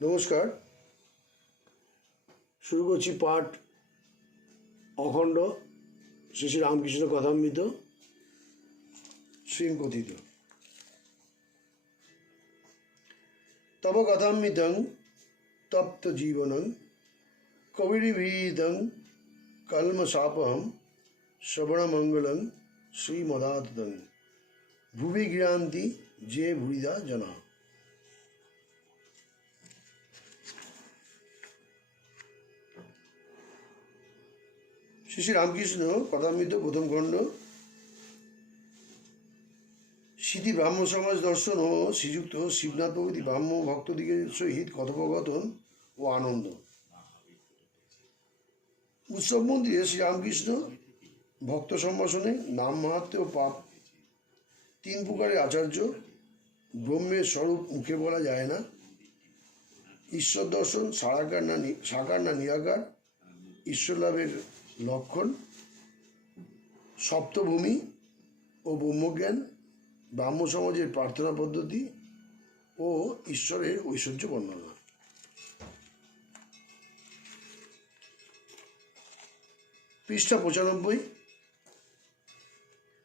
নমস্কার। শুরু করছি পাঠ অখণ্ড শ্রী শ্রী রামকৃষ্ণ কথামৃত শ্রীমকথিত। তব কথামৃতং তপ্ত জীবনং কবিরিভীতং কলমশাপহম শ্রবণমঙ্গলং শ্রীমদাততং ভুবি গৃহান্তি যে ভূরিদা জনা। শ্রী শ্রী রামকৃষ্ণ কথামৃত প্রথম খণ্ড। স্মৃতি ব্রাহ্ম সমাজ দর্শন ও শ্রীযুক্ত শিবনাথ প্রভৃতি ব্রাহ্ম ভক্তদিগের সহিত কথোপকথন ও আনন্দ। উৎসব মন্দিরে শ্রীরামকৃষ্ণ ভক্ত সম্ভাষণে নাম মাহাত্ম্য ও পাপ তিন প্রকারের আচার্য, ব্রহ্মের স্বরূপ মুখে বলা যায় না, ঈশ্বর দর্শন সাকার না নিরাকার, ঈশ্বর লাভের লক্ষণ, সপ্তভূমি ও ব্রহ্মজ্ঞান, ব্রাহ্ম সমাজের প্রার্থনা পদ্ধতি ও ঈশ্বরের ঐশ্বর্য বর্ণনা। পৃষ্ঠা 95।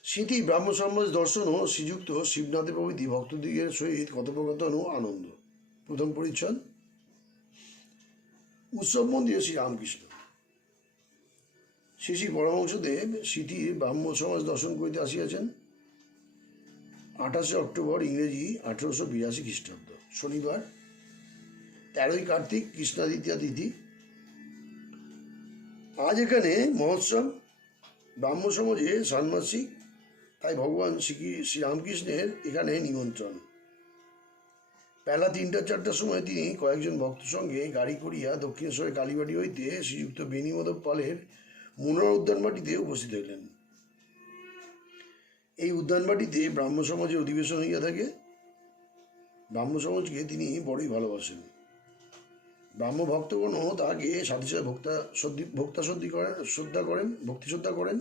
স্মৃতি ব্রাহ্ম সমাজ দর্শন ও শ্রীযুক্ত শিবনাথের প্রভৃতি ভক্তদিগের সহিত কথোপকথন ও আনন্দ। প্রথম পরিচ্ছদ। উৎসব মন্দিরে শ্রীরামকৃষ্ণ। শ্রী শ্রী পরমহংসদেব স্মৃতির ব্রাহ্ম সমাজ দর্শন করিতে আসিয়াছেন 28 অক্টোবর ইংরেজি 1882 খ্রিস্টাব্দ, শনিবার, 13 কার্তিক, কৃষ্ণাদিত্যা তিথি। আজ এখানে মহোৎসব, ব্রাহ্ম সমাজে ষান্মাসিক, তাই ভগবান শ্রীরামকৃষ্ণের এখানে নিমন্ত্রণ। বেলা 3টা-4টার সময় তিনি কয়েকজন ভক্ত সঙ্গে গাড়ি করিয়া দক্ষিণেশ্বরের কালীবাড়ি হইতে শ্রীযুক্ত বেণীমাধব পালের মনোহর উদ্যানবাটিতে উপস্থিত হইলেন। এই উদ্যানবাটিতে ব্রাহ্ম সমাজের অধিবেশন হইয়া থাকে। ব্রাহ্ম সমাজকে তিনি বড়ই ভালোবাসেন। ব্রাহ্ম ভক্তগণও তাহাকে সাথে সাথে ভক্তি শ্রদ্ধা করেন।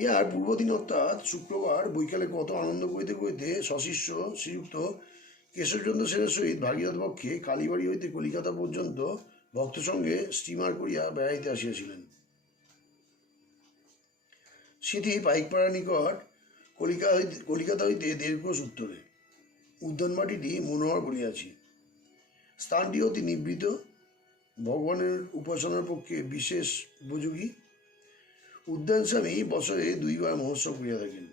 ইহার পূর্বদিন অর্থাৎ শুক্রবার বৈকালে কত আনন্দ করিতে করিতে সশিষ্য শ্রীযুক্ত কেশবচন্দ্র সেনের সহিত ভাগীরথ পক্ষে কালীবাড়ি হইতে কলিকাতা পর্যন্ত ভক্ত সঙ্গে স্টিমার করিয়া বেড়াইতে আসিয়াছিলেন। স্মৃতি পাইকপাড়ার নিকট কলিকাতা হইতে 1.5 ক্রোশ উত্তরে। উদ্যানবাটিটি মনোহর বলিয়াছি। স্থানটি অতি নিবৃত, ভগবানের উপাসনার পক্ষে বিশেষ উপযোগী। উদ্যান স্বামী বছরে 2 বার মহোৎসব করিয়া থাকেন,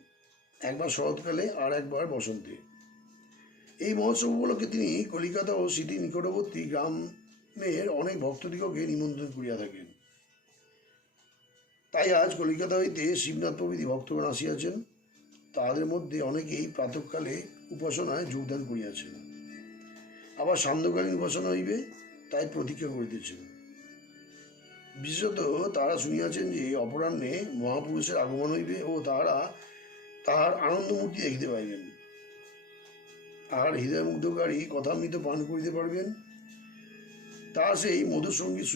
একবার শরৎকালে আর একবার বসন্তে। এই মহোৎসব উপলক্ষে তিনি কলিকাতা ও স্মৃতি নিকটবর্তী গ্রামের অনেক ভক্তদিগকে নিমন্ত্রণ করিয়া থাকেন। তাই আজ কলিকাতা হইতে শিবনাথ প্রভৃতি ভক্তগণ আসিয়াছেন। তাহাদের মধ্যে অনেকেই প্রাতঃকালে উপাসনায় যোগদান করিয়াছেন, আবার সান্ধ্যকালীন উপাসনা হইবে, তাই প্রতীক্ষা করিতেছেন। বিশেষত তারা শুনিয়াছেন যে অপরাহ্নে মহাপুরুষের আগমন হইবে ও তাহার আনন্দমূর্তি দেখিতে পাইবেন, তাহার হৃদয়মুগ্ধকারী কথামৃত পান করিতে পারবেন, তাহার সেই মধুর সঙ্গীত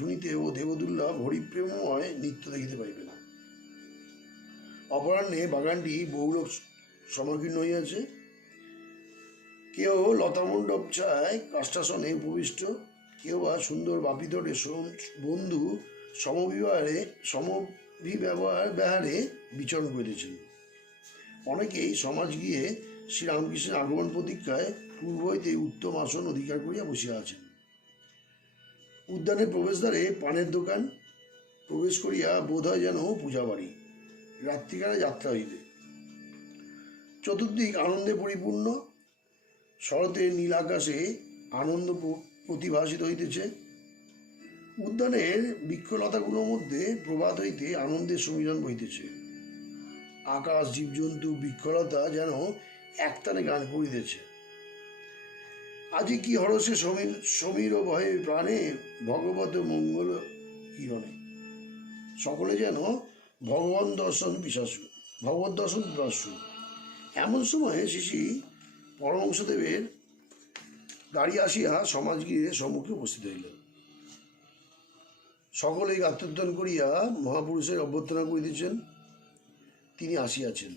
শুনিতে ও দেবদুর্লভ হরিপ্রেমময় নৃত্য দেখিতে পাইবেন। অপরাহ্নে বাগানটি বহুলোক সমাকীর্ণ হইয়াছে। কেউ লতামণ্ডপ ছায় কাষ্ঠাসনে উপবিষ্ট, কেউ বা সুন্দর বাপিতটে বন্ধু সমভিব্যাহারে বিচরণ করিতেছেন। অনেকেই সমাজ গিয়ে শ্রীরামকৃষ্ণের আগমন প্রতীক্ষায় পূর্ব হইতে উত্তম আসন অধিকার করিয়া বসিয়া আছেন। উদ্যানের প্রবেশদ্বারে পানের দোকান। প্রবেশ করিয়া বোধ হয় যেন পূজা বাড়ি। রাত্রিকালে যাত্রা হইবে। চতুর্দিক আনন্দে পরিপূর্ণ। শরতের নীল আকাশে আনন্দ প্রতিভাসিত হইতেছে। উদ্যানের বৃক্ষলতাগুলোর মধ্যে প্রভাত হইতে আনন্দের সমীরণ বইতেছে। আকাশ, জীবজন্তু, বৃক্ষলতা যেন একতানে গান করিতেছে। আজি কি হরষে সমীর ভয়ে প্রাণে ভগবত মঙ্গল কিরণে। সকলে যেন ভগবত দর্শন পিপাসু। এমন সময়ে শ্রী পরমহংসদেবের গাড়ি আসিয়া সমাজগৃহের সম্মুখে উপস্থিত হইল। সকলেই গাত্রোত্থান করিয়া মহাপুরুষের অভ্যর্থনা করিতেছেন। তিনি আসিয়াছেন।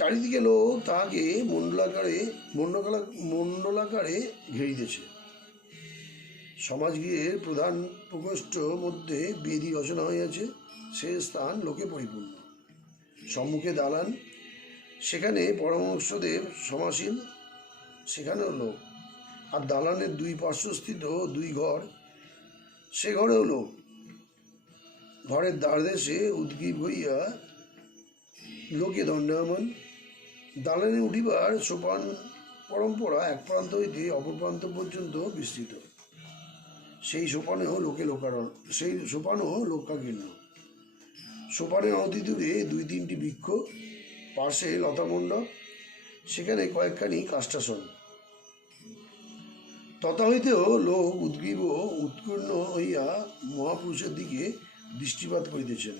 চারিদিকে লোক তাহাকে মণ্ডলাকারে ঘেরিতেছে। সমাজগৃহের প্রধান প্রকোষ্ঠ মধ্যে বেদি রচনা হইয়াছে, সে স্থান লোকে পরিপূর্ণ। সম্মুখে দালান, সেখানে পরমহংসদেব সমাসীন, সেখানেও লোক। আর দালানের দুই পার্শ্বস্থিত দুই ঘর, সে ঘরেও লোক। ঘরের দ্বারদেশে উদ্গ্রীব হইয়া লোকে দণ্ডায়মান। দালানে উঠিবার সোপান পরম্পরা এক প্রান্ত হইতে অপর প্রান্ত পর্যন্ত বিস্তৃত। সেই সোপানেও লোকাকীর্ণ। সোপানের অতি দূরে দুই তিনটি বৃক্ষ, পার্শ্বে লতামণ্ডপ, সেখানে কয়েকখানি কাষ্ঠাসন। তথা হইতেও লোক উদ্গ্রীব উৎকীর্ণ হইয়া মহাপুরুষের দিকে দৃষ্টিপাত করিতেছেন।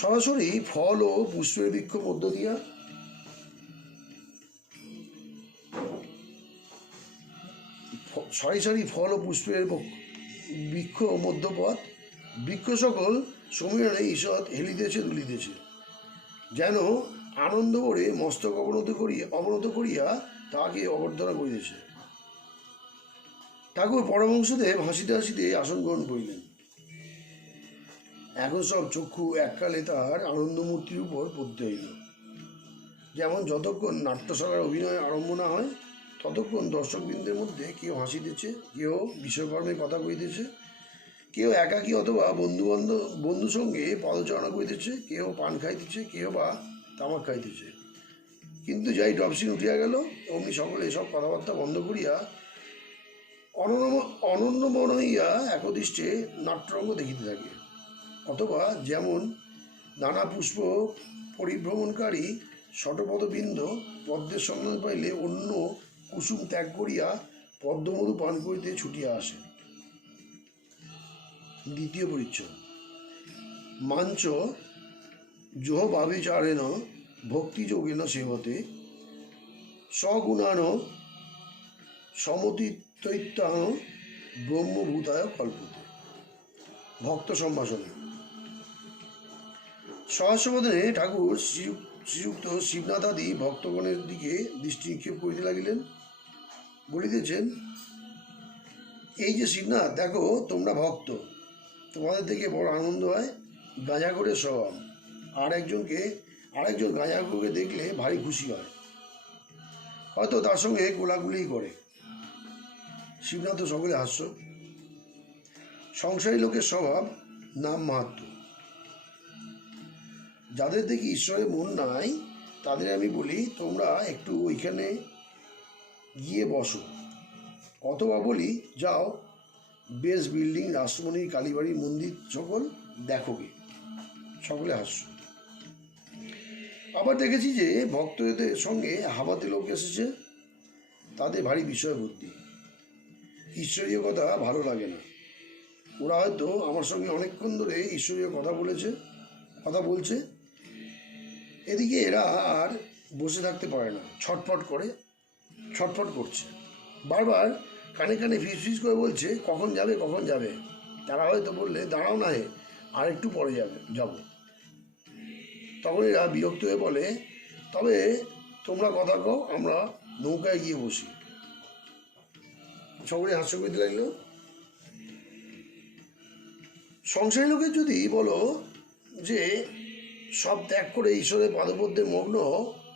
সরাসরি ফল ও পুষ্পের বৃক্ষ মধ্য দিয়া সারি ফল ও পুষ্পের বৃক্ষ মধ্যপথ, বৃক্ষ সকল সমীরণে ঈষৎ হেলিতেছে দুলিতেছে, যেন আনন্দ করে মস্তক অবনত করিয়া তাহাকে অবর্ধনা করিতেছে। ঠাকুর পরমহংসদেব হাসিতে হাসিতে আসন গ্রহণ করিলেন। এখন সব চক্ষু এককালে তাহার আনন্দমূর্তির উপর পড়তে হইল। যেমন যতক্ষণ নাট্যশালার অভিনয় আরম্ভ না হয়, ততক্ষণ দর্শকবৃন্দের মধ্যে কেউ হাসিতেছে, কেউ বিষয়কর্মের কথা কইতেছে, কেউ একাকী অথবা বন্ধু সঙ্গে পদচারণা করিতেছে, কেউ পান খাইতেছে, কেউ বা তামাক খাইতেছে। কিন্তু যাই ড্রপসিন উঠিয়া গেল, অমনি সকলে সব কথাবার্তা বন্ধ করিয়া অনন্যমন হইয়া একদৃষ্টে নাট্যরঙ্গ দেখিতে থাকে। অথবা যেমন নানা পুষ্প পরিভ্রমণকারী শতপথবৃন্দ পদ্মের সন্ধান পাইলে অন্য কুসুম ত্যাগ করিয়া পদ্মমধু পান করিতে ছুটিয়া আসে। দ্বিতীয় পরিচ্ছদ। মাঞ্চ যোহ ভাবিচারেণ ভক্তিযোগেন সেবতে সগুণান সমতিত্বৈত্যান ব্রহ্মভূতায় কল্পতে। ভক্ত সম্ভাষণে সহস্রবদনে ঠাকুর শ্রীযুক্ত শিবনাথাদি ভক্তগণের দিকে দৃষ্টি নিক্ষেপ করিতে লাগিলেন। বলিতেছেন, এই যে শিবনাথ, দেখো তোমরা ভক্ত, তোমাদের থেকে বড় আনন্দ হয়। গাঁজা করে স্বভাব, আরেকজন গাঁজাখোরকে দেখলে ভারী খুশি হয়, হয়তো তার সঙ্গে গোলাগুলি করে। শিবনাথ সকলে হাস্য। সংসারী লোকের স্বভাব নাম মাহাত্ম্য। যাদের দেখি ঈশ্বরের মন নাই, তাদের আমি বলি, তোমরা একটু ওইখানে গিয়ে বসো, অথবা বলি, যাও বেশ বিল্ডিং, রাষ্ট্রমণি, কালীবাড়ি, মন্দির সকল দেখো গে। সকলে হাস্য। আবার দেখেছি যে ভক্তদের সঙ্গে হাবাতে লোক এসেছে, তাদের ভারী বিষয় বুদ্ধি, ঈশ্বরীয় কথা ভালো লাগে না। ওরা হয়তো আমার সঙ্গে অনেকক্ষণ ধরে ঈশ্বরীয় কথা বলছে, এদিকে এরা আর বসে থাকতে পারে না, ছটফট করছে, বারবার কানে কানে ফিস করে বলছে, কখন যাবে। তারা হয়তো বললে, দাঁড়াও না হে, আর একটু পরে যাব। তখন এরা বিরক্ত হয়ে বলে, তবে তোমরা কথা কও, আমরা নৌকায় গিয়ে বসি। সকলে হাস্য করতে লাগলো। সংসারী লোকের যদি বলো যে সব ত্যাগ করে ঈশ্বরের পাদপদ্মে মগ্ন,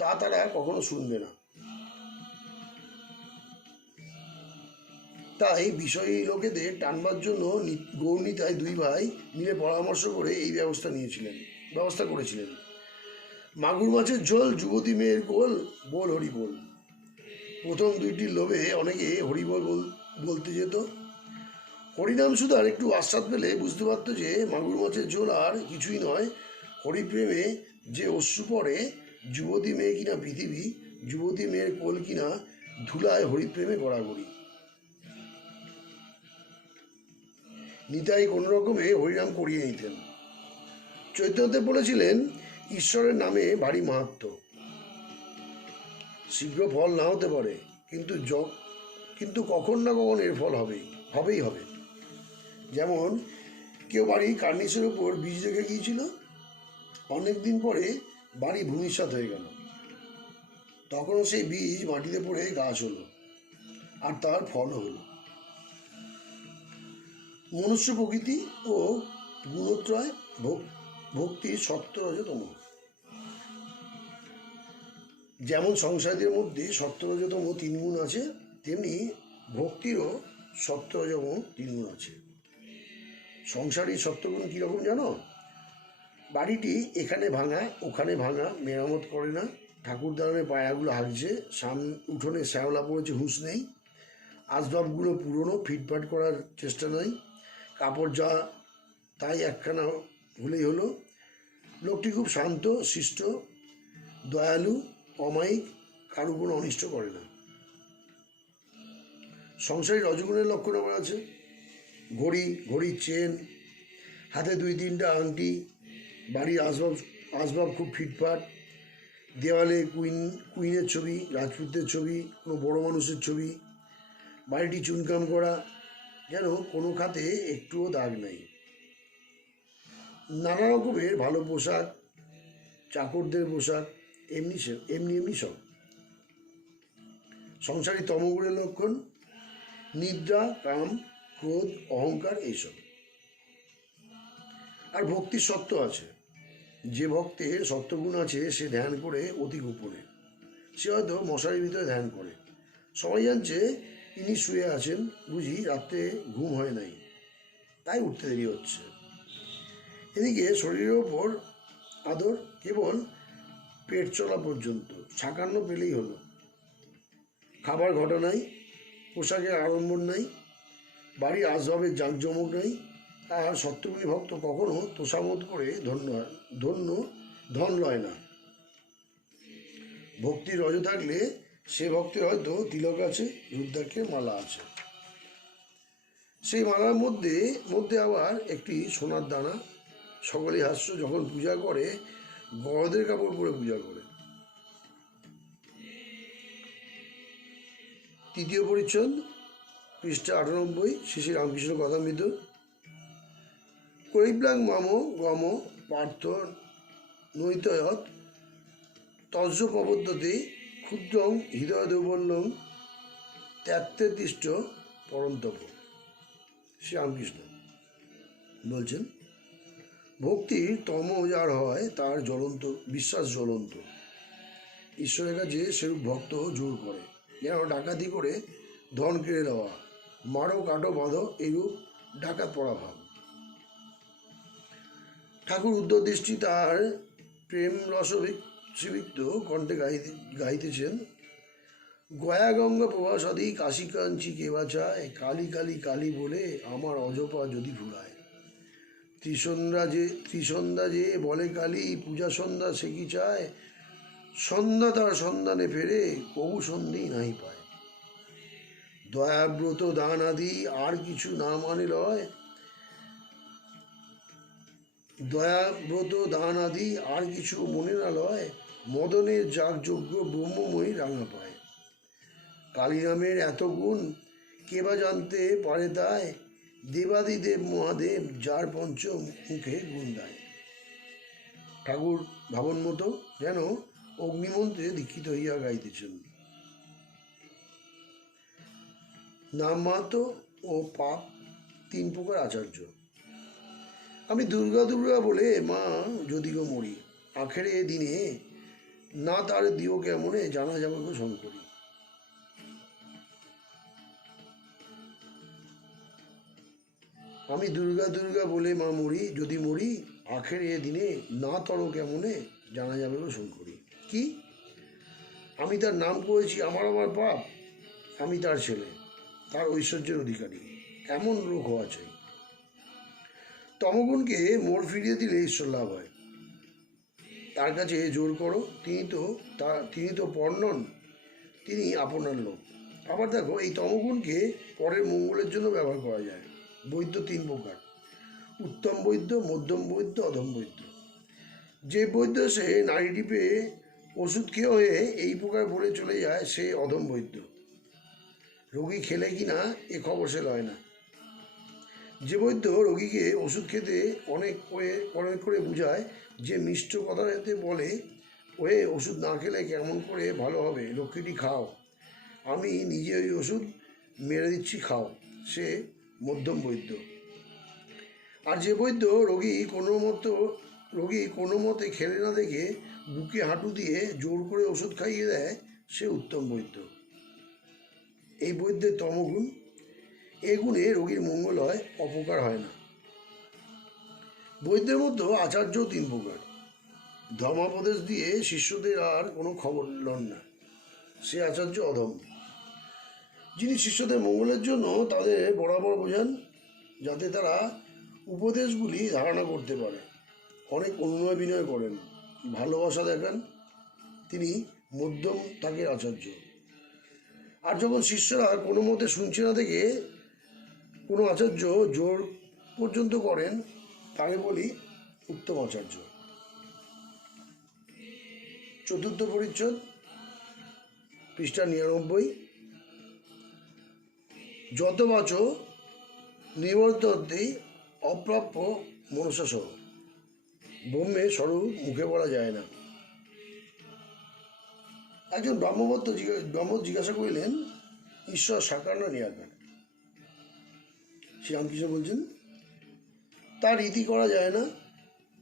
তা তারা কখনো শুনবে না। তাই বিষয়ী লোকেদের টানবার জন্য গৌরনীতায় দুই ভাই মিলে পরামর্শ করে এই ব্যবস্থা করেছিলেন। মাগুর মাছের ঝোল, যুবতী মেয়ের কোল, বল হরি বল। প্রথম দুইটির লোভে অনেকে হরিবল বলতে যেত। হরিনাম সুধার একটু আস্বাদ পেলে বুঝতে পারত যে মাগুর মাছের ঝোল আর কিছুই নয়, হরিপ্রেমে যে অশ্রু পড়ে, যুবতী মেয়ে কিনা পৃথিবী, যুবতী মেয়ের কোল কিনা ধুলায় হরিপ্রেমে গড়াগড়ি। নিতাই কোনো রকমে হরিনাম করিয়ে নিতেন। চৈতন্যদেব বলেছিলেন, ঈশ্বরের নামে ভারী মাহাত্ম্য, শীঘ্র ফল না হতে পারে, কিন্তু কিন্তু কখন না কখন এর ফল হবেই হবে। যেমন কেউ বাড়ির কার্নিসের উপর বীজ রেখে গিয়েছিল, অনেক দিন পরে বাড়ি ভূমিসাৎ হয়ে গেল, তখনও সেই বীজ মাটিতে পড়ে গাছ হলো, আর তার ফলও হলো। মনুষ্য প্রকৃতি ও গুণত্রয় ভক্তির সত্য রজতম। যেমন সংসারীদের মধ্যে সত্য রজতম 3 গুণ আছে, তেমনি ভক্তিরও সত্য রজতম 3 গুণ আছে। সংসারী সত্যগুণ কীরকম জানো? বাড়িটি এখানে ভাঙা ওখানে ভাঙা, মেরামত করে না, ঠাকুর দালানের পায়াগুলো হাঁকছে, উঠোনে শ্যাওলা পড়েছে, হুঁশ নেই, আসবাবগুলো পুরনো, ফিটফাট করার চেষ্টা নাই, কাপড় যা তাই একখানা হলেই হলো। লোকটি খুব শান্ত, শিষ্ট, দয়ালু, অমায়িক, কারো কোনো অনিষ্ট করে না। সংসারী রজগুণের লক্ষণ আবার আছে। ঘড়ির চেন, হাতে 2-3টা আংটি, বাড়ির আসবাব খুব ফিটফাট, দেওয়ালে কুইনের ছবি, রাজপুতদের ছবি, কোনো বড় মানুষের ছবি, বাড়িটি চুনকাম করা, যেন কোনো খাতে একটুও দাগ নেই। নানা রকমের ভালো পোশাক, চাকরদের পোশাক, এমনি সব। সংসারী তমগুণের লক্ষণ নিদ্রা, কাম, ক্রোধ, অহংকার, এইসব। আর ভক্তির সত্য আছে। যে ভক্তের সত্যগুণ আছে সে ধ্যান করে অতি গোপনে। সে হয়তো মশারির ভিতরে ধ্যান করে, সবাই জানছে ইনি শুয়ে আছেন, বুঝি রাত্রে ঘুম হয় নাই, তাই উঠতে দেরি হচ্ছে। এদিকে শরীরের ওপর আদর কেবল পেট চলা পর্যন্ত, সাকান্ন পেলেই হলো। খাবার ঘটা নাই, পোশাকের আড়ম্বর নাই, বাড়ির আসবাবের জাঁকজমক নাই। আর সত্যগুণী ভক্ত কখনো তোষামোদ করে ধন লয় না। ভক্তির রজ থাকলে সে ভক্তের হয়তো তিলক আছে, রুদ্রাক্ষের মালা আছে, সেই মালার মধ্যে আবার একটি সোনার দানা। সকলে হাস্য, যখন পূজা করে গরদের কাপড় পরে পূজা করে। 3য় পরিচ্ছদ, পৃষ্ঠা 98, শ্রী শ্রী রামকৃষ্ণ কথামৃত। কৈবলাং মাম গম পার্থ নৈতয়ৎ তজ্জ প্রবদ্ধতে ক্ষুদ্রং হৃদয় দৌবল্যং ত্যাত্তেতিষ্ঠ পরন্তপ। শ্রী রামকৃষ্ণ বলছেন, ভক্তির তম যার হয় তার বিশ্বাস জ্বলন্ত। ঈশ্বরের কাছে সেরূপ ভক্ত জোর করে, যেন ডাকাতি করে ধন কেড়ে দেওয়া, মারো কাটো বাঁধো, এইরূপ ডাকাত পড়া ভাব। ঠাকুর উদ্ধদৃষ্টি তার প্রেম রসবিক্ত কণ্ঠে গাইতেছেন, গয়া গঙ্গা প্রভাসাদি কাশী কাঞ্চি কেবা চায়, কালী কালী কালী বলে আমার অজপা যদি ফুরায়। ত্রিসন্ধ্যা যে বলে কালী, পূজা সন্ধ্যা সে কি চায়, সন্ধ্যা তার সন্ধানে ফেরে, কবু সন্ধি নাই পায়। দয়াব্রত দান আদি আর কিছু না মানে লয়, দয়াব্রত দান আদি আর কিছু মনে না লয়, মদনের যাগযজ্ঞ ব্রহ্মময়ী রাঙা পায়। কালী নামের এত গুণ কে বা জানতে পারে তাই, দেবাদিদেব মহাদেব যার পঞ্চ মুখে গুণ দেয়। ঠাকুর ভাবন মতো যেন অগ্নিমন্ত্রে দীক্ষিত হইয়া গাইতেছেন। নামমাত্র ও পাপ 3 প্রকার আচার্য। আমি দুর্গা দুর্গা বলে মা যদি গো মরি, আখেরে দিনে না তার দিও কেমনে, জানা যাবে গো শঙ্করী। আমি দুর্গা দুর্গা বলে মা মরি, যদি মরি, আখের এ দিনে না তর কেমনে, জানা যাবে গো শঙ্করী। কি? আমি তার নাম করেছি, আমার পাপ, আমি তার ছেলে, তার ঐশ্বর্যের অধিকারী, এমন লোক হওয়া চাই। তমগুণকে মোড় ফিরিয়ে দিলে ঈশ্বর লাভ হয়। তার কাছে জোর করো, তিনি তো পর নন, তিনি আপনার লোক। আবার দেখো, এই তমগুণকে পরের মঙ্গলের জন্য ব্যবহার করা যায়। বৈদ্য 3 প্রকার, উত্তম বৈদ্য, মধ্যম বৈদ্য, অধম বৈদ্য। যে বৈদ্য সে নাড়ি টিপে ওষুধ খেয়ে হয়ে এই প্রকার বলে চলে যায়, সে অধম বৈদ্য। রোগী খেলে কি না এ খবর সে লয় না। যে বৈদ্য রোগীকে ওষুধ খেতে অনেক করে বুঝায়, যে মিষ্ট কথাতে বলে, ওয়ে ওষুধ না খেলে কেমন করে ভালো হবে, লক্ষ্মীটি খাও, আমি নিজে ওই ওষুধ মেরে দিচ্ছি, খাও, সে মধ্যম বৈদ্য। আর যে বৈদ্য রোগী কোনো মতে খেলে না দেখে বুকে হাঁটু দিয়ে জোর করে ওষুধ খাইয়ে দেয়, সে উত্তম বৈদ্য। এই বৈদ্যের তমগুণ। এ গুণে রোগীর মঙ্গল হয়, অপকার হয় না। বৈদ্যের মধ্যে আচার্যও 3 প্রকার। ধর্মাপদেশ দিয়ে শিষ্যদের আর কোনো খবর লন না, সে আচার্য অধম। যিনি শিষ্যদের মঙ্গলের জন্য তাদের বরাবর বোঝান, যাতে তারা উপদেশগুলি ধারণা করতে পারে, অনেক অনুনয় বিনয় করেন, ভালোবাসা দেখান, তিনি মধ্যম থাকের আচার্য। আর যখন শিষ্যরা কোনো মতে শুনছে না থেকে কোনো আচার্য জোর পর্যন্ত করেন, তাকে বলি উত্তম আচার্য। 4th পরিচ্ছদ, পৃষ্ঠা 99। যত বাচ নিবর্তন্তে অপ্রাপ্য মনসা সহ, ব্রহ্মে স্বরূপ মুখে বলা যায় না। একজন ব্রাহ্মণ জিজ্ঞাসা করিলেন, ঈশ্বর সাকার না নিরাকার? শ্রীরামকৃষ্ণ বলছেন, তার রীতি করা যায় না,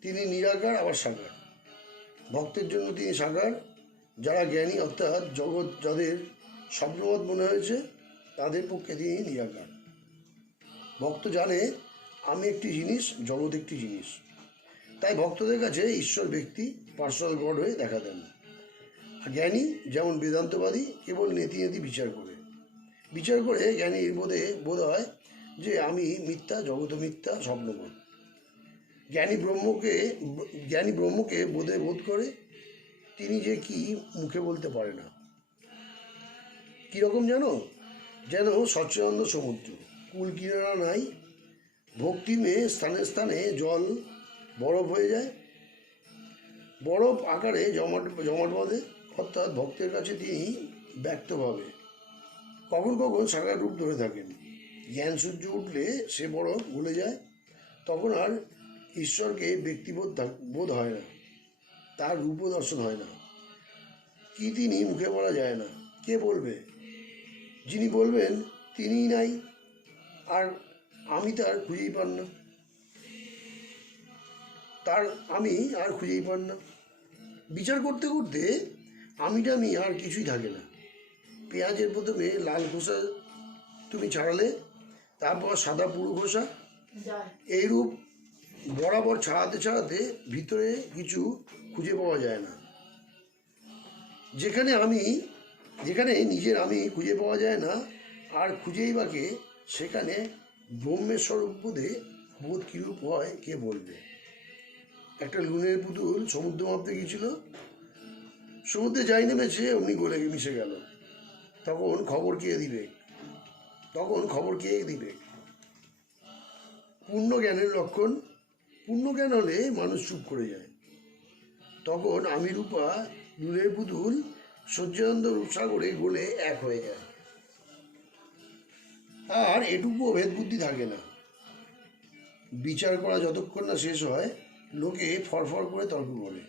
তিনি নিরাকার আবার সাকার। ভক্তের জন্য তিনি সাকার, যারা জ্ঞানী অর্থাৎ জগৎ যাদের স্বপ্নবৎ মনে হয়েছে, তাদের পক্ষে তিনি নিরাকার। ভক্ত জানে আমি একটি জিনিস, জগৎ একটি জিনিস, তাই ভক্তদের কাছে ঈশ্বর ব্যক্তি, পার্সোনাল গড হয়ে দেখা দেন। আর জ্ঞানী যেমন বেদান্তবাদী কেবল নেতি বিচার করে জ্ঞানীর বোধ হয় যে আমি মিথ্যা, জগৎ মিথ্যা, স্বপ্নবোধ। জ্ঞানী ব্রহ্মকে বোধ করে, তিনি যে কি মুখে বলতে পারে না। কীরকম যেন সচ্চিদানন্দ সমুদ্র, কুল কিনারা নাই, ভক্তি মেয়ে স্থানে স্থানে জল বরফ হয়ে যায়, বরফ আকারে জমাট বাঁধে, অর্থাৎ ভক্তের কাছে তিনি ব্যক্তভাবে কখন সাকার রূপ ধরে থাকেন। জ্ঞান সূর্য উঠলে সে বরফ গলে যায়, তখন আর ঈশ্বরকে বোধ হয় না, তার রূপ দর্শন হয় না। কি তিনি মুখে বলা যায় না, কে বলবে? যিনি বলবেন তিনিই নাই, আর আমি তার খুঁজেই পান না। বিচার করতে করতে আমি আর কিছুই থাকে না। পেঁয়াজের প্রথমে লাল খোসা তুমি ছাড়ালে, তারপর সাদা পুরো খোসা, এইরূপ বরাবর ছাড়াতে ভিতরে কিছু খুঁজে পাওয়া যায় না। যেখানে নিজের আমি খুঁজে পাওয়া যায় না, আর খুঁজেই বাকে, সেখানে ব্রহ্মের স্বরূপ বোধ কীরূপ হয়, কে বলবে? একটা লুনের পুতুল সমুদ্র মাপতে গিয়েছিল, সমুদ্রে যাই নেমেছে, অমনি গলে মিশে গেল। তখন খবর কে দিবে? পূর্ণ জ্ঞানের লক্ষণ। পূর্ণ জ্ঞান হলে মানুষ চুপ করে যায়। তখন আমি রূপা লুনের পুতুল সচ্চিদানন্দ রূপসাগরে গলে এক হয়ে যায়, আর এটুকুও ভেদ বুদ্ধি থাকে না। বিচার করা যতক্ষণ না শেষ হয়, লোকে ফরফর করে তর্ক করে,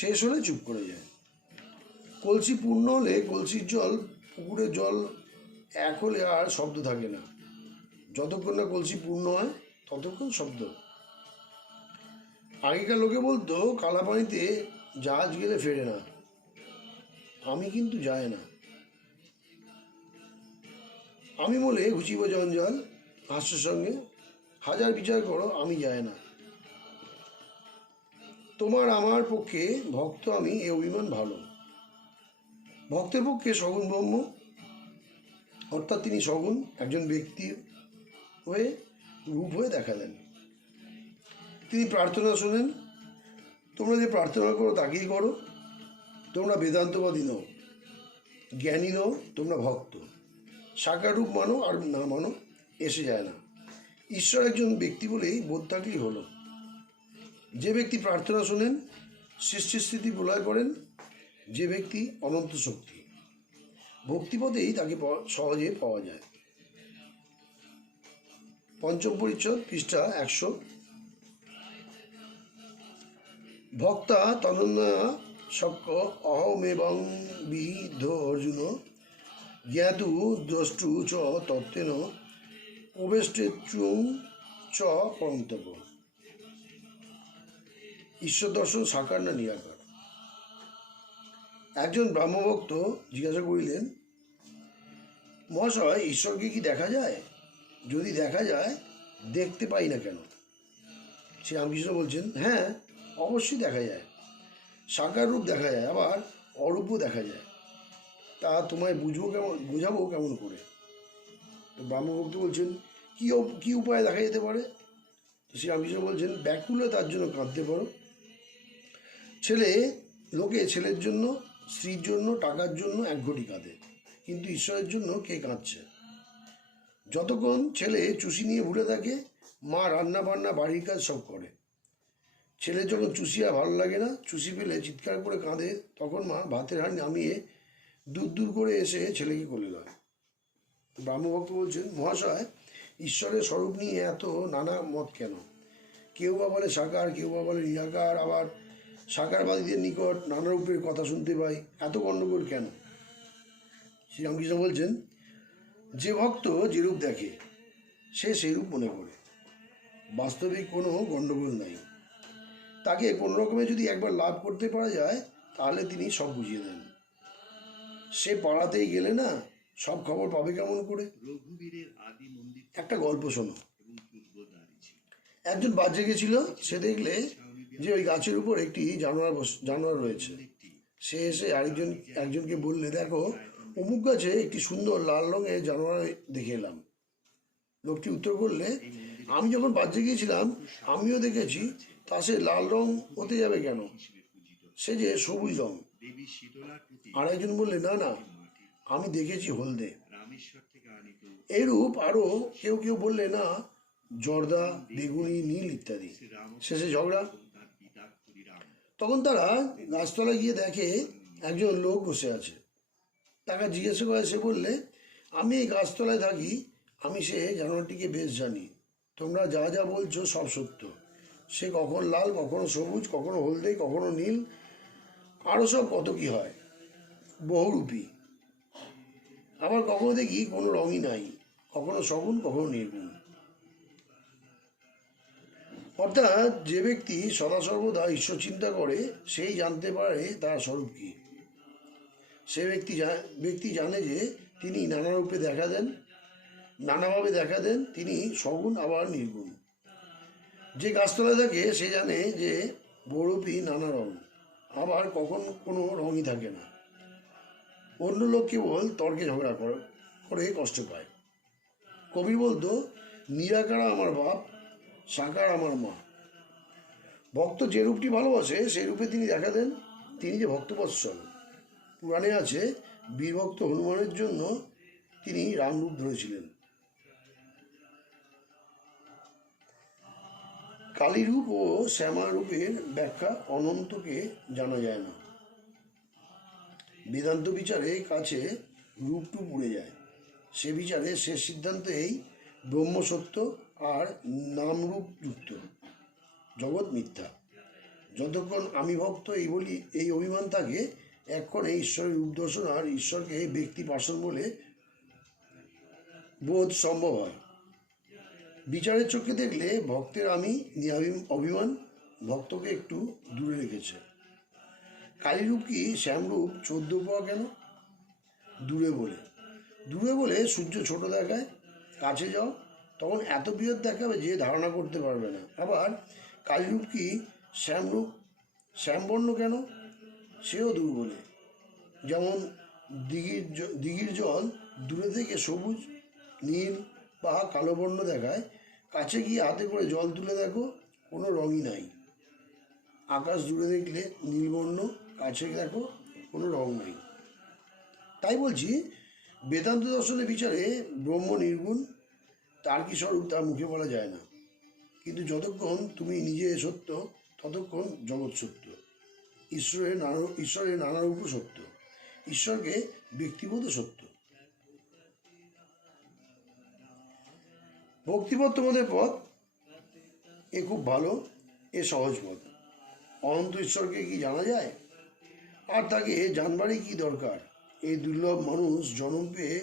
শেষ হলে চুপ করে যায়। কলসি পূর্ণ হলে কলসির জল পুকুরের জল এক হলে আর শব্দ থাকে না। যতক্ষণ না কলসি পূর্ণ হয়, ততক্ষণ শব্দ। আগেকার লোকে বলতো, কালা পানিতে জাহাজ গেলে ফেরে না, আমি কিন্তু যায় না। আমি বলে ঘুচিব জঞ্জাল, হাস্যের সঙ্গে, হাজার বিচার করো, আমি যায় না। তোমার আমার পক্ষে ভক্ত আমি, এ অভিমান ভালো। ভক্তের পক্ষে সগুণ ব্রহ্ম, অর্থাৎ তিনি সগুণ একজন ব্যক্তি হয়ে রূপ হয়ে দেখা দেন। তিনি প্রার্থনা শোনেন, তোমরা যে প্রার্থনা করো তাকেই করো। তোমরা বেদান্তবাদী নও, জ্ঞানী নও, তোমরা ভক্ত। সাকার রূপ মানো আর না মানো এসে যায় না। ঈশ্বর একজন ব্যক্তি বলেই বোধ থাকলেই হলো। যে ব্যক্তি প্রার্থনা শোনেন, সৃষ্টির স্থিতি প্রলয় করেন, যে ব্যক্তি অনন্ত শক্তি। ভক্তিপথেই তাকে সহজে পাওয়া যায়। পঞ্চম পরিচ্ছদ, পৃষ্ঠা 100। ভক্তা তনন্যা শক্য অহমেবং বিদ্ধ অর্জুন জ্ঞাতু দ্রষ্টু চ তত্ত্বেন প্রবেষ্টেচুং চ পরন্তপ। ঈশ্বর দর্শন সাকার না নিরাকার? একজন ব্রাহ্মভক্ত জিজ্ঞাসা করিলেন, মহাশয়, ঈশ্বরকে কি দেখা যায়? যদি দেখা যায়, দেখতে পাই না কেন? শ্রী রামকৃষ্ণ বলছেন, হ্যাঁ, অবশ্যই দেখা যায়। সাকার রূপ দেখা যায়, আবার অরূপও দেখা যায়। তা তোমায় বোঝাবো কেমন করে? তো ব্রাহ্মভক্ত বলছেন, কি উপায় দেখা যেতে পারে? তো শ্রী রামকৃষ্ণ বলছেন, ব্যাকুলে তার জন্য কাঁদতে পারো। লোকে ছেলের জন্য, স্ত্রীর জন্য, টাকার জন্য এক ঘটি কাঁদে, কিন্তু ঈশ্বরের জন্য কে কাঁদছে? যতক্ষণ ছেলে চুষি নিয়ে ভুলে থাকে, মা রান্না বান্না বাড়ির কাজ সব করে। ছেলে যখন চুষি আর ভালো লাগে না, চুষি পেলে চিৎকার করে কাঁদে, তখন মা ভাতের হাঁড়ি নামিয়ে দূর করে এসে ছেলেকে কোলে লয়। ব্রাহ্মভক্ত বলছেন, মহাশয়, ঈশ্বরের স্বরূপ নিয়ে এত নানা মত কেন? কেউ বা বলে সাকার, কেউ বা বলে নিরাকার, আবার সাকারবাদীদের নিকট নানা রূপের কথা শুনতে পাই। এত গণ্ডগোল কেন? শ্রীরামকৃষ্ণ বলছেন, যে ভক্ত যেরূপ দেখে সে সেইরূপ মনে করে, বাস্তবিক কোনো গণ্ডগোল নাই। তাকে কোনো রকমে যদি একবার লাভ করতে পারা যায়, তাহলে তিনি সব বুঝিয়ে দেন। সে পাড়াতেই গেলে না সব খবর পাবে কেমন করে? একটা গল্প শোনো। একজন বাজে গেছিল, সে দেখলে যে ওই গাছের উপর একটি জানোয়ার রয়েছে। সে এসে একজনকে বললে, দেখো, অমুক গাছে একটি সুন্দর লাল রঙের জানোয়ার দেখে এলাম। লোকটি উত্তর করলে, আমি যখন বাজে গিয়েছিলাম আমিও দেখেছি, তা সে লাল রং হতে যাবে কেন? সে যে সবুজ রং। আর একজন বললে, না না, আমি দেখেছি হলদে। এইরূপ আরো কেউ কেউ বললে, না, জর্দা, বেগুনি, নীল ইত্যাদি। শেষে ঝগড়া। তখন তারা গাছতলায় গিয়ে দেখে একজন লোক বসে আছে। তাকে জিজ্ঞাসা করে, সে বললে, আমি এই গাছতলায় থাকি, আমি সে জানোয়ারটিকে বেশ জানি। তোমরা যা যা বলছো সব সত্য। সে কখন লাল, কখনো সবুজ, কখনো হলদে, কখনো নীল, আরও সব কত কি হয়, বহুরূপী। আবার কখনো দেখি কোনো রঙই নাই, কখনো সগুণ, কখনো নির্গুণ। অর্থাৎ যে ব্যক্তি সদা সর্বদা ঈশ্বর চিন্তা করে, সেই জানতে পারে তার স্বরূপ কী। সে ব্যক্তি জানে যে তিনি নানাভাবে দেখা দেন, তিনি সগুণ আবার নির্গুণ। যে গাছতলায় থাকে সে জানে যে বহুরূপী, নানা রং, আবার কখন কোনো রঙই থাকে না। অন্য লোক কেবল তর্কে ঝগড়া করে কষ্ট পায়। কবি বলতো, নিরাকার আমার বাপ, সাকার আমার মা। ভক্ত যে রূপটি ভালোবাসে সেই রূপে তিনি দেখা দেন। তিনি যে ভক্তবৎসল। পুরাণে আছে, বীরভক্ত হনুমানের জন্য তিনি রামরূপ ধরেছিলেন। কালীরূপ ও শ্যামারূপের ব্যাখ্যা অনন্তকে জানা যায় না। বেদান্ত বিচারে কাছে রূপটু পুড়ে যায়। সে বিচারে শেষ সিদ্ধান্ত এই, ব্রহ্ম সত্য আর নামরূপ যুক্ত, জগৎ মিথ্যা। যতক্ষণ আমি ভক্ত এই অভিমান থাকে, এক্ষণে ঈশ্বরের রূপ দর্শন আর ঈশ্বরকে ব্যক্তি পার্সন বলে বোধ সম্ভব হয়। বিচারের চোখে দেখলে ভক্তের আমি অভিমান ভক্তকে একটু দূরে রেখেছে। কালীরূপ কি শ্যামরূপ 14 পাওয়া কেন? দূরে বলে সূর্য ছোট দেখায়। কাছে যাও, তখন এত বৃহৎ দেখাবে যে ধারণা করতে পারবে না। আবার কালীরূপ কি শ্যামবর্ণ কেন? সেও দূর বলে। যেমন দিঘির জল দূরে থেকে সবুজ, নীল বা কালো বর্ণ দেখায়, কাছে গিয়ে হাতে করে জল তুলে দেখো, কোনো রঙই নাই। আকাশ দূরে দেখলে নীলবর্ণ, কাছে দেখো কোনো রং নাই। তাই বলছি, বেদান্ত দর্শনের বিচারে ব্রহ্ম নির্গুণ, তার কি স্বরূপ তার মুখে বলা যায় না। কিন্তু যতক্ষণ তুমি নিজে সত্য, ততক্ষণ জগৎ সত্য। ঈশ্বরের নানা রূপ সত্য। ঈশ্বরকে ব্যক্তিগত সত্য। ভক্তিপথ তোমাদের পথ, এ খুব ভালো, এ সহজ পথ। অনন্ত ঈশ্বরকে কি জানা যায়? আর তাকে জানবারই কি দরকার? এই দুর্লভ মানুষ জন্ম পেয়ে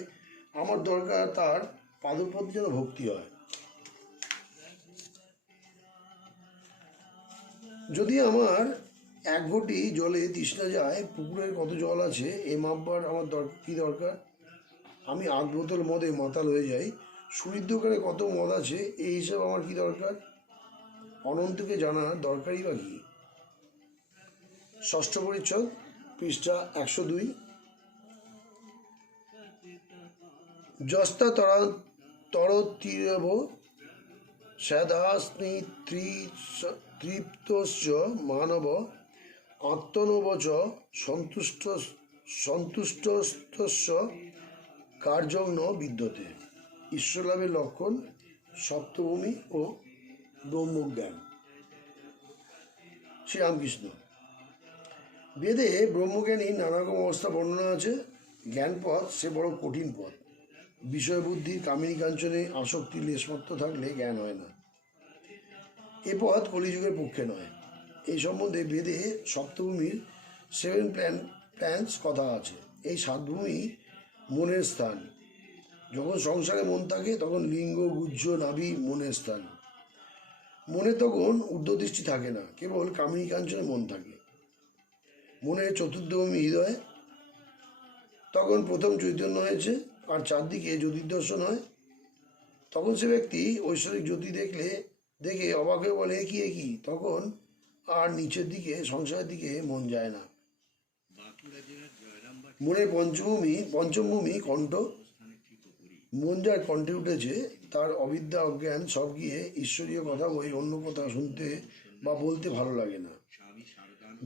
আমার দরকার তার পাদপথ যেন ভক্তি হয়। যদি আমার এক ঘটি জলে তৃষ্ণা যায়, পুকুরের কত জল আছে এ মাপবার আমার কি দরকার? আমি 8 বোতল মদে মাতাল হয়ে যাই, সুরিদ্ধকারে কত মদ আছে এই হিসাব আমার কি দরকার? অনন্তকে জানার দরকারই বা কি? ষষ্ঠ পরিচ্ছদ, পৃষ্ঠা 102। যস্তা তরতিরব স্যাদাস্মি তৃপ্তশ্চ মানব আত্মনবচ সন্তুষ্টস্য কার্যং ন বিদ্যতে। ঈশ্বরলাভের লক্ষণ, সপ্তভূমি ও ব্রহ্মজ্ঞান। শ্রীরামকৃষ্ণ। বেদে ব্রহ্মজ্ঞানী নানা রকম অবস্থা বর্ণনা আছে। জ্ঞান পথ সে বড় কঠিন পথ। বিষয় বুদ্ধি কামিনী কাঞ্চনে আসক্তি লেশমাত্র থাকলে জ্ঞান হয় না। এ পথ কলিযুগের পক্ষে নয়। এই সম্বন্ধে বেদে সপ্তভূমির 7 প্ল্যান্স কথা আছে। এই 7 ভূমি মনের স্থান। যখন সংসারে মন থাকে তখন লিঙ্গ গুহ্য নাভি মনের স্থান। মনে তখন ঊর্ধ্বদৃষ্টি থাকে না, কেবল কামিনী কাঞ্চনে মন থাকে। মনের চতুর্থ ভূমি হৃদয়। তখন প্রথম চৈতন্য হয়েছে আর চারদিকে জ্যোতির্দর্শন হয়। তখন সে ব্যক্তি ঐশ্বরিক জ্যোতি দেখে অবাক হয়ে বলে একই একই। তখন আর নিচের দিকে সংসারের দিকে মন যায় না। মনের পঞ্চম ভূমি কণ্ঠ। মন যার কণ্ঠে উঠেছে তার অবিদ্যা অজ্ঞান সব গিয়ে ঈশ্বরীয় কথা বই অন্য কথা শুনতে বা বলতে ভালো লাগে না।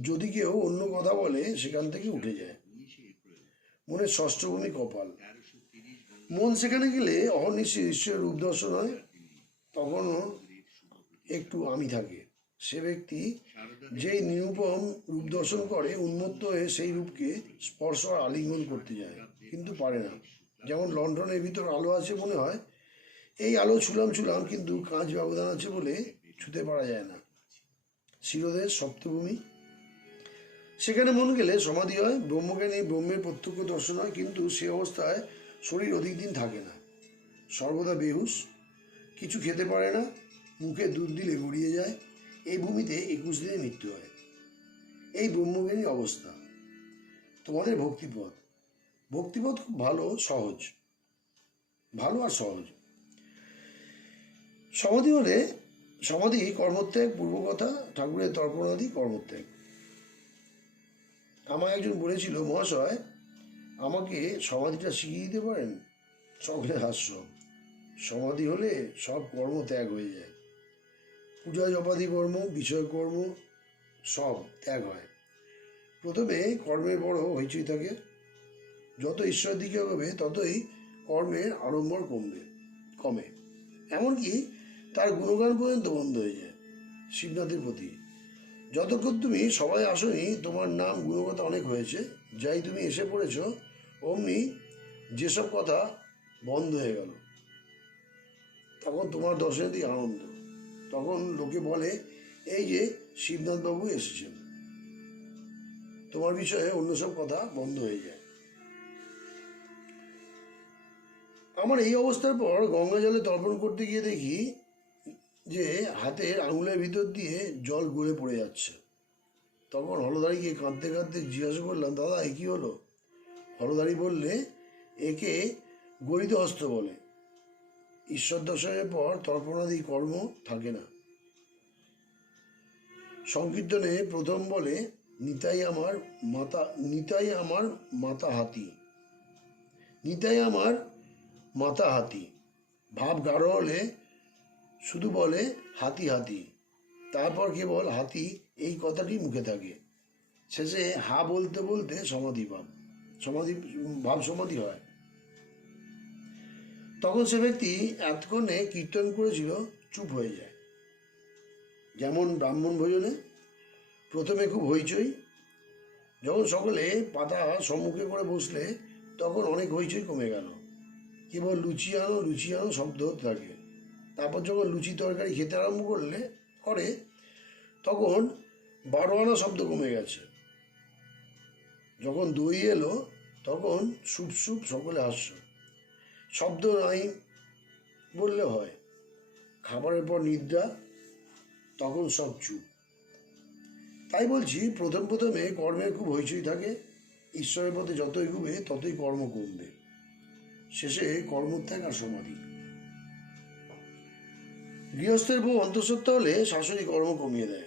যদি কেউ অন্য কথা বলে সেখান থেকে উঠে যায়। মনের ষষ্ঠ ভূমি কপাল। মন সেখানে গেলে অহর্নিশি ঈশ্বরের রূপ দর্শন হয়। তখনও একটু আমি থাকে। সে ব্যক্তি যেই নিরূপম রূপ দর্শন করে উন্মত্ত হয়ে সেই রূপকে স্পর্শ আর আলিঙ্গন করতে যায়, কিন্তু পারে না। যেমন লণ্ঠনের ভিতর আলো আছে মনে হয়, এই আলো ছুলাম কিন্তু কাঁচ ব্যবধান আছে বলে ছুতে পারা যায় না। শিরোদের সপ্তভূমি। সেখানে মন গেলে সমাধি হয়। ব্রহ্মজ্ঞানী ব্রহ্মের প্রত্যক্ষ দর্শন হয়, কিন্তু সে অবস্থায় শরীর অধিক দিন থাকে না। সর্বদা বেহুশ, কিছু খেতে পারে না, মুখে দুধ দিলে গড়িয়ে যায়। এই ভূমিতে 21 দিনে মৃত্যু হয়। এই ব্রহ্মজ্ঞানী অবস্থা। তোমাদের ভক্তিপথ। ভক্তিপথ খুব ভালো, সহজ, ভালো আর সহজ। সমাধি কর্মত্যাগ, পূর্বকথা ঠাকুরের তর্পণাদি কর্মত্যাগ। আমায় একজন বলেছিল, মহাশয় আমাকে সমাধিটা শিখিয়ে দিতে পারেন? সকলে হাস্য। সমাধি হলে সব কর্ম ত্যাগ হয়ে যায়। পূজা জপাদি কর্ম, বিষয় কর্ম সব ত্যাগ হয়। প্রথমে কর্মের বড় হইচই থাকে। যত ঈশ্বরের দিকে হবে ততই কর্মের আড়ম্বর কমে। এমনকি তার গুণগান পর্যন্ত বন্ধ হয়ে যায়। শিবনাথের প্রতি। যতক্ষণ তুমি সবাই আসনি তোমার নাম গুণগতা অনেক হয়েছে, যাই তুমি এসে পড়েছ অমনি যেসব কথা বন্ধ হয়ে গেল। তখন তোমার দর্শনের দিকে আনন্দ। তখন লোকে বলে এই যে শিবনাথবাবু এসেছেন। তোমার বিষয়ে অন্য সব কথা বন্ধ হয়ে যায়। আমার এই অবস্থার পর গঙ্গা জলে তর্পণ করতে গিয়ে দেখি যে হাতের আঙুলের ভিতর দিয়ে জল গড়ে পড়ে যাচ্ছে। তখন হলদারিকে কাঁদতে কাঁদতে জিজ্ঞাসা করলাম, দাদা এ কী হলো? হলদারি বললে, একে গরিত হস্ত বলে। ঈশ্বর দর্শনের পর তর্পণাদি কর্ম থাকে না। সংকীর্তনে প্রথম বলে, নিতাই আমার মাতা হাতি। নিতাই আমার মাতা হাতি। ভাব গাঢ় হলে শুধু বলে হাতি হাতি। তারপর কেবল হাতি এই কথাটি মুখে থাকে। শেষে হা বলতে বলতে সমাধি হয়। তখন সে ব্যক্তি এতক্ষণে কীর্তন করেছিল চুপ হয়ে যায়। যেমন ব্রাহ্মণ ভোজনে প্রথমে খুব হইচই, যখন সকলে পাতা সম্মুখে করে বসলে তখন অনেক হইচই কমে গেল। কেবল লুচিয়ানো লুচিয়ানো শব্দ হতে থাকে। তারপর যখন লুচি তরকারি খেতে আরম্ভ করে তখন 12 আনা শব্দ কমে গেছে। যখন দই এলো তখন সুপ সুপ সকলে হাস্য। শব্দ নাই বললে হয়। খাবারের পর নিদ্রা, তখন সব চুপ। তাই বলছি, প্রথমে কর্মের খুব হইচই থাকে। ঈশ্বরের পথে যত এগুবে ততই কর্ম কমবে। শেষে কর্মত্যাগ আর সমাধি। গৃহস্থের বউ অন্তঃসত্ত্বা হলে শাশুড়ি কর্ম কমিয়ে দেয়।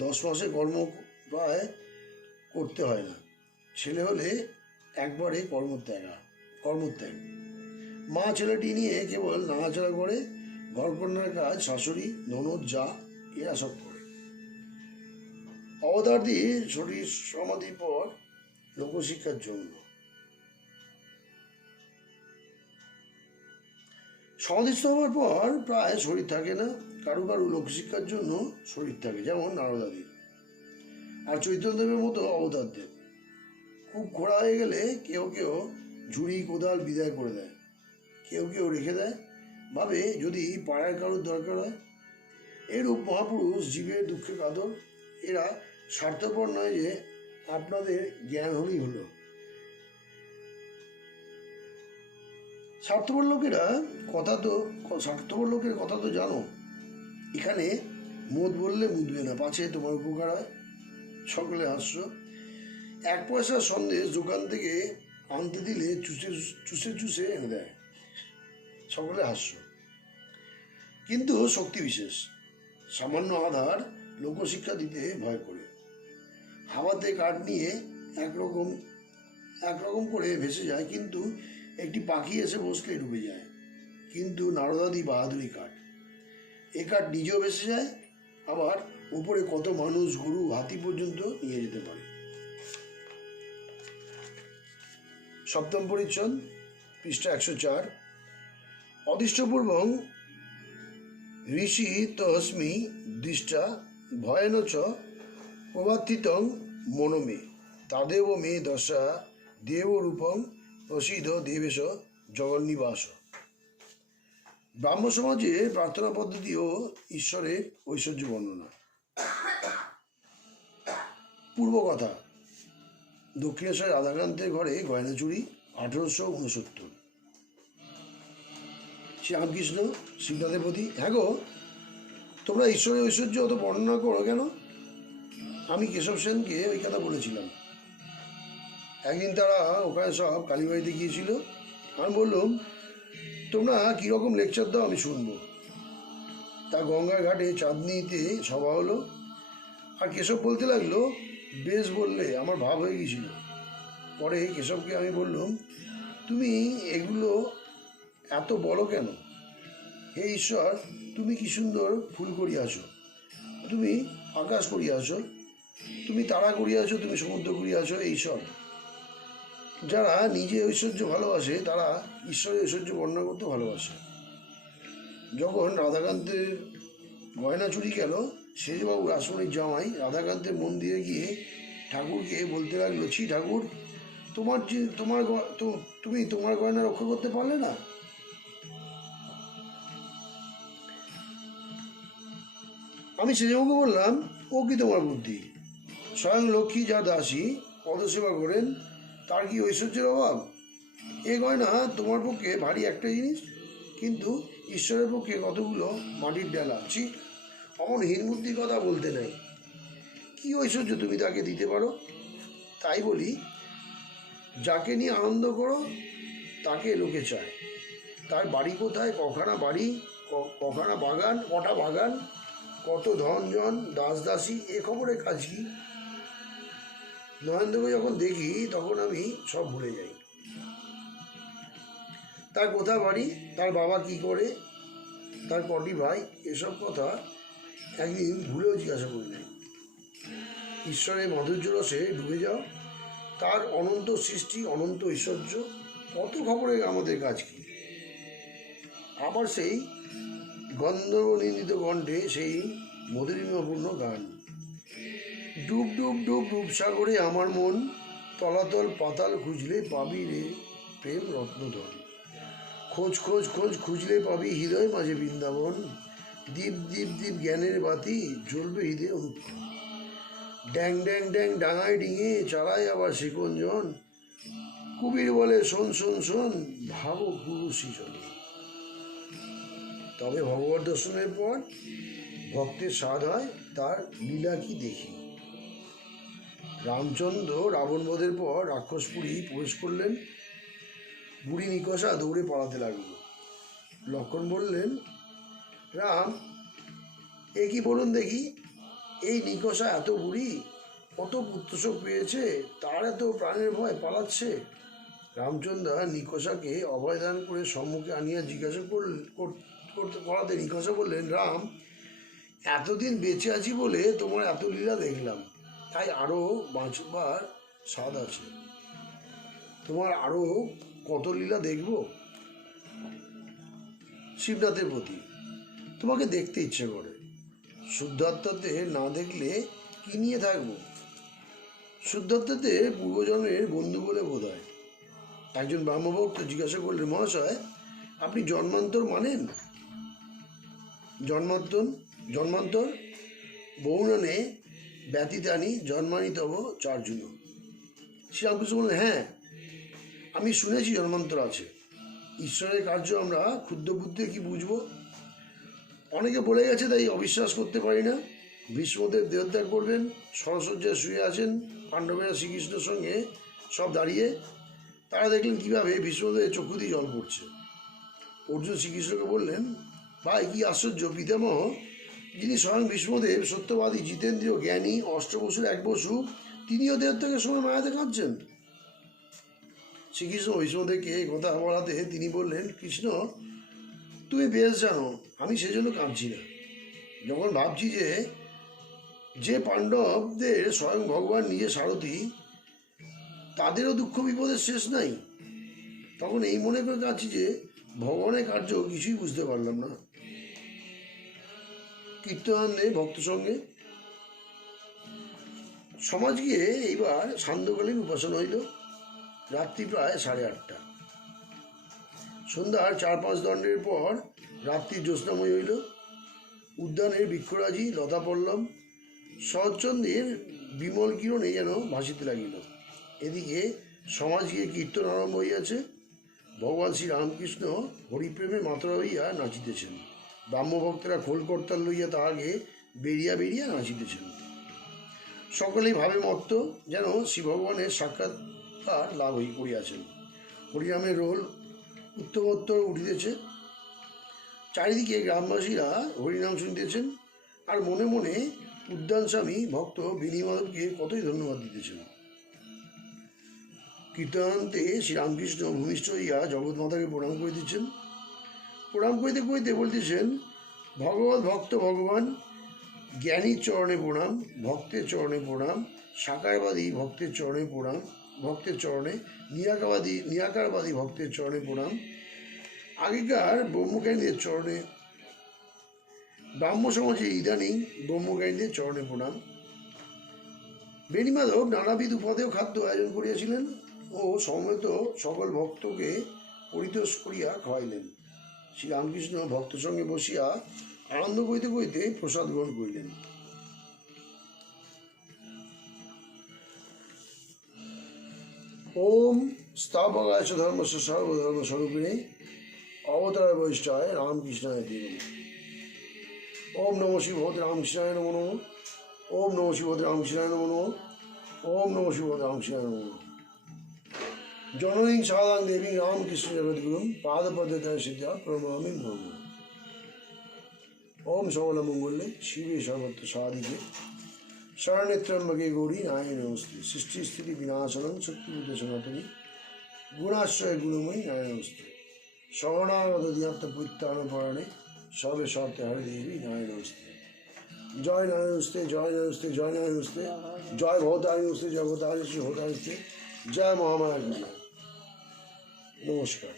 10 মাসে কর্ম প্রায় করতে হয় না। ছেলে হলে একবারে কর্মত্যাগ। মা ছেলেটি নিয়ে কেবল নাড়াচাড়া করে। ঘরকন্যার কাজ শাশুড়ি, ননদ, যা এরা সব করে। অবতারদি শরীর সমাধির পর লোকশিক্ষার জন্য। সমাধিস্থ হওয়ার পর প্রায় শরীর থাকে না। কারো কারো লোকশিক্ষার জন্য শরীর থাকে, যেমন নারদাদির আর চৈতন্যদেবের মতো অবতারদের। খুব খোঁড়া হয়ে গেলে কেউ কেউ ঝুড়ি কোদাল বিদায় করে দেয়, কেউ কেউ রেখে দেয়, ভাবে যদি পাড়ার কারোর দরকার হয়। এরূপ মহাপুরুষ জীবের দুঃখে কাতর। এরা স্বার্থপর নয় যে আপনাদের জ্ঞান হলেই হলো। স্বার্থপর লোকের কথা তো জানো। এখানে মদ বললে মুদবে না, পাছে তোমার উপকার হয়। সকলে হাস্য। 1 পয়সার সন্দেশ দোকান থেকে আনতে দিলে চুষে এনে দেয়। সকলে হাস্য। কিন্তু শক্তি বিশেষ। সামান্য আধার লোকশিক্ষা দিতে ভয় করে। হাওয়াতে কাঠ নিয়ে একরকম করে ভেসে যায়, কিন্তু একটি পাখি এসে বসলে ডুবে যায়। কিন্তু নারদাদি বাহাদুরি কাঠ। এ কাঠ নিজেও ভেসে যায়, আবার উপরে কত মানুষ, গরু, হাতি পর্যন্ত নিয়ে যেতে পারে। 7ম পরিচ্ছদ, পৃষ্ঠা 104। অদৃষ্টপূর্বং ঋষি তস্মি দৃষ্টা ভয়েন চ প্রবর্তিতং মনোমে তাদেব মে দশা দেবরূপং প্রসিদ্ধ দেবেশ জগন্নিবাস। ব্রাহ্ম সমাজের প্রার্থনা পদ্ধতি ও ঈশ্বরের ঐশ্বর্য বর্ণনা। পূর্বকথা। দক্ষিণেশ্বর রাধাকান্তের ঘরে গয়না চুরি, 1869। শ্রীরামকৃষ্ণ শ্রীনাথের প্রতি: হ্যাঁ গো, তোমরা ঈশ্বরের ঐশ্বর্য অত বর্ণনা করো কেন? আমি কেশব সেনকে ওই কথা বলেছিলাম। একদিন তারা ওখানে সব কালীবাড়িতে গিয়েছিল। আমি বললাম, তোমরা কীরকম লেকচার দাও আমি শুনবো। তা গঙ্গার ঘাটে চাঁদনিতে সভা হলো। আর কেশব বলতে লাগলো, বেশ বললে, আমার ভাব হয়ে গিয়েছিল। পরে কেশবকে আমি বললাম, তুমি এগুলো এত বলো কেন? হে ঈশ্বর, তুমি কি সুন্দর ফুল করিয়াছ, তুমি আকাশ করিয়াছ, তুমি তারা করিয়াছ, তুমি সমুদ্র করিয়াছ। এইসব যারা নিজে ঐশ্বর্য ভালোবাসে তারা ঈশ্বরের ঐশ্বর্য বর্ণনা করতে ভালোবাসে। যখন রাধাকান্তের গয়না চুরি গেল, সেজবাবু রাসমণির জামাই রাধাকান্তের মন্দিরে গিয়ে ঠাকুরকে বলতে লাগলো, ছি ঠাকুর, তুমি তোমার গয়না রক্ষা করতে পারলে না। আমি সেজবাবুকে বললাম, ও কি তোমার বুদ্ধি? স্বয়ং লক্ষ্মী যা দাসী পদসেবা করেন, তার কি ঐশ্বর্যের অভাব? এ গয়না তোমার পক্ষে ভারী একটা জিনিস, কিন্তু ঈশ্বরের পক্ষে কতগুলো মাটির ডেলা। ছি, অমন হীনবুদ্ধির কথা বলতে নাই। কি ঐশ্বর্য তুমি তাকে দিতে পারো? তাই বলি, যাকে নিয়ে আনন্দ করো তাকে লোকে চায়। তার বাড়ি কোথায়, কখানা বাড়ি, কখানা বাগান, কটা বাগান, কত ধনজন, দাস দাসী, এ খবরে কাজ কি? নরেন্দ্রকে যখন দেখি তখন আমি সব ভুলে যাই। তার কোথা বাড়ি, তার বাবা কি করে, তার কটি ভাই, এসব কথা একদিন ভুলেও জিজ্ঞাসা করি নাই। ঈশ্বরের মাধুর্য রসে ডুবে যাও। তার অনন্ত সৃষ্টি, অনন্ত ঐশ্বর্য, কত খবরে আমাদের কাজ কি? আবার সেই গন্ধর্বনিন্দিত কণ্ঠে সেই মধুরিমাপূর্ণ গান। ডুব ডুব ডুব রূপসাগরে আমার মন, তলাতল পাতাল খুঁজলে পাবি রে প্রেম রত্নধন। খোঁজ খোঁজ খোঁজ খুঁজলে পাবি হৃদয় মাঝে বৃন্দাবন। দীপ দীপ দীপ জ্ঞানের বাতি জ্বলবে হৃদয় অনুক্ষণ। ড্যাং ড্যাং ড্যাং ডাঙায় ডিঙে চালায় আবার শিকঞ্জন। কুবির বলে শোন শোন শোন, ভাবো গুরু সৃজন। তবে ভগবত দর্শনের পর ভক্তের স্বাদ হয় তার লীলা কি দেখি। রামচন্দ্র রাবণ বধের পর রাক্ষসপুরী প্রবেশ করলেন। বুড়ি নিকষা দৌড়ে পালাতে লাগলো। লক্ষণ বললেন, রাম, এ কি বলুন দেখি, এই নিকষা এত বুড়ি, কত পুত্রশোক পেয়েছে, তার এত প্রাণের ভয় পালাচ্ছে। রামচন্দ্র নিকষাকে অভয়দান করে সম্মুখে আনিয়া জিজ্ঞাসা করতে করাতে নিকষা বললেন, রাম, এতদিন বেঁচে আছি বলে তোমার এত লীলা দেখলাম, তাই আরও বাঁচবার স্বাদ আছে। তোমার আরও কত লীলা দেখব। শিবনাথের প্রতি তোমাকে দেখতে ইচ্ছে করে, শুদ্ধাত্মাতে না দেখলে কি নিয়ে থাকবো। শুদ্ধাত্মাতে পূর্বজন্মের বন্ধু বলে বোধ হয়। একজন ব্রাহ্মভক্ত জিজ্ঞাসা করলেন, মহাশয়, আপনি জন্মান্তর মানেন? জন্মান্তর বহুনানে ব্যতীতানি জন্মানি তব চার্জুন। শ্রীরামকৃষ্ণ বললেন, হ্যাঁ, আমি শুনেছি জন্মান্তর আছে। ঈশ্বরের কার্য আমরা ক্ষুদ্র বুদ্ধে কি বুঝবো। অনেকে বলে গেছে, তাই অবিশ্বাস করতে পারি না। ভীষ্মদেব দেহত্যাগ করবেন, সরসজ্জায় শুয়ে আছেন, পাণ্ডবেরা শ্রীকৃষ্ণের সঙ্গে সব দাঁড়িয়ে। তারা দেখলেন কীভাবে ভীষ্মদেবের চক্ষু দিয়ে জল পড়ছে। অর্জুন শ্রীকৃষ্ণকে বললেন, ভাই, কি আশ্চর্য, পিতামহ যিনি স্বয়ং ভীষ্মদেব, সত্যবাদী, জিতেন্দ্রীয়, জ্ঞানী, অষ্টবসুর এক বসু, তিনিও দেহত্যাগের সময় মায়াতে কাঁদছেন। শ্রীকৃষ্ণ ভীষ্মদেবকে এই কথা বলাতে তিনি বললেন, কৃষ্ণ, তুমি বেশ জানো আমি সেজন্য কাঁদছি না। যখন ভাবছি যে পাণ্ডবদের স্বয়ং ভগবান নিজে সারথি, তাদেরও দুঃখ বিপদের শেষ নাই, তখন এই মনে করে কাঁদছি যে ভগবানের কার্য কিছুই বুঝতে পারলাম না। কীর্তনান্দে ভক্ত সঙ্গে সমাজ গিয়ে এইবার সান্ধ্যকালীন উপাসনা হইল। রাত্রি প্রায় 8:30। সন্ধ্যার 4-5 দণ্ডের পর রাত্রি জ্যোৎস্নাময় হইল। উদ্যানের বৃক্ষরাজি লতা পল্লব শরৎচন্দ্রের বিমল কিরণে যেন ভাসিতে লাগিল। এদিকে সমাজ গিয়ে কীর্তন আরম্ভ হইয়াছে। ভগবান শ্রী রামকৃষ্ণ হরিপ্রেমে মাতরা হইয়া নাচিতেছেন। ব্রাহ্মভক্তরা খোল করতাল লইয়া তাহাকে বেরিয়া বেরিয়া নাচিতেছেন। সকলেই ভাবে মত্ত, যেন শ্রী ভগবানের সাক্ষাৎকার লাভ করিয়াছেন। হরিনামের রোল উত্তমোত্তর উঠিতেছে। চারিদিকে গ্রামবাসীরা হরিনাম শুনিতেছেন, আর মনে মনে উদ্যান স্বামী ভক্ত বেণীমাধবকে কতই ধন্যবাদ দিতেছেন। কীর্তনান্তে শ্রীরামকৃষ্ণ ভূমিষ্ঠ হইয়া জগৎমাতাকে প্রণাম করিতেছেন। প্রণাম করিতে করিতে বলতেছেন, ভগবত ভক্ত ভগবান, জ্ঞানীর চরণে প্রণাম, ভক্তের চরণে প্রণাম, সাকারবাদী ভক্তের চরণে প্রণাম, ভক্তের চরণে নিরাকারবাদী ভক্তের চরণে প্রণাম, আগেকার ব্রহ্মজ্ঞানীদের চরণে, ব্রাহ্ম সমাজে ইদানিং ব্রহ্মজ্ঞানীদের চরণে প্রণাম। বেণীমাধব নানাবিধ উপাদেয় খাদ্য আয়োজন করিয়াছিলেন ও সমবেত সকল ভক্তকে পরিতোষ করিয়া খাওয়াইলেন। শ্রীরামকৃষ্ণ ভক্ত সঙ্গে বসিয়া আনন্দ করিতে করিতে প্রসাদ গ্রহণ করিলেন। ওম স্থাপকায় চ ধর্মস্য সর্বধর্ম স্বরূপিণে অবতার বৈষ্ঠায় রামকৃষ্ণায় দেব। ওম নমঃ শিবভূত রামকৃষ্ণায় নমো নমঃ। ওম নমঃ শিবভূত রামকৃষ্ণায় নমো নমঃ। ওম নমঃ শিবভূত রামকৃষ্ণায় নমো নমঃ। জননীং সাদাং দেবী রামকৃষ্ণ জগদ্গুরুম পাদপদ্মতায় সিদ্ধা প্রণমামি মুহুর্মুহু। ওম সবলমঙ্গলে শিবে সর্বত্র সাধিকে শরণে ত্র্যম্বকে গৌরী নারায়ণী নমস্তে। সৃষ্টি স্থিতি বিনাশনং শক্তিভূত সনাতনী গুণাশ্রয় গুণময়ী নারায়ণ নমস্তে। শরণাগত দিয়াত্ম পরিত্রাণপরায়ণে সর্বে শর্তে হরে দেবী নারায়ণ নমস্তে। জয় নারায়ণ নমস্তে, জয় নারায়ণ নমস্তে, জয় নারায়ণ নমস্তে, জয় ভবতারিণী নমস্তে, জয় ভবতারিণী শ্রী ভবতারিণী, জয় মহামায়া। নমস্কার।